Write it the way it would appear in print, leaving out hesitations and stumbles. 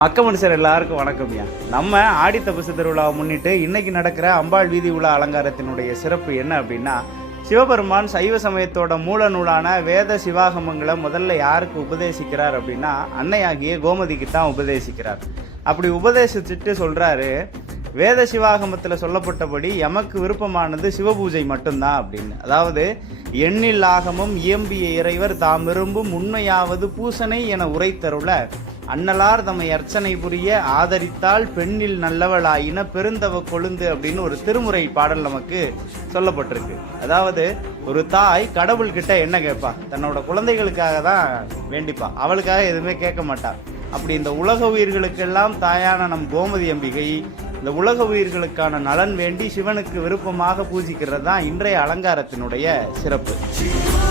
மனுஷர் எல்லாருக்கும் வணக்கம்யா. நம்ம ஆடி தபசு திருவிழாவை முன்னிட்டு இன்னைக்கு நடக்கிற அம்பாள் வீதி உலா அலங்காரத்தினுடைய சிறப்பு என்ன அப்படின்னா, சிவபெருமான் சைவ சமயத்தோட மூல நூலான வேத சிவாகமங்களை முதல்ல யாருக்கு உபதேசிக்கிறார் அப்படின்னா, அன்னையாகிய கோமதிக்கு தான் உபதேசிக்கிறார். அப்படி உபதேசிச்சுட்டு சொல்றாரு, வேத சிவாகமத்தில் சொல்லப்பட்டபடி எமக்கு விருப்பமானது சிவபூஜை மட்டும்தான் அப்படின்னு. அதாவது எண்ணில் ஆகமும் இயம்பிய இறைவர் தாம் விரும்பும் உண்மையாவது பூசனை என உரைத்தருள அன்னலார் தம்மை அர்ச்சனை புரிய ஆதரித்தால் பெண்ணில் நல்லவளாயின பெருந்தவ கொழுந்து அப்படின்னு ஒரு திருமுறை பாடல் நமக்கு சொல்லப்பட்டிருக்கு. அதாவது ஒரு தாய் கடவுள்கிட்ட என்ன கேட்பா? தன்னோட குழந்தைகளுக்காக தான் வேண்டிப்பா, அவளுக்காக எதுவுமே கேட்க மாட்டா. அப்படி இந்த உலக உயிர்களுக்கெல்லாம் தாயான நம் கோமதி அம்பிகை இந்த உலக உயிர்களுக்கான நலன் வேண்டி சிவனுக்கு விருப்பமாக பூஜிக்கிறது தான் இன்றைய அலங்காரத்தினுடைய சிறப்பு.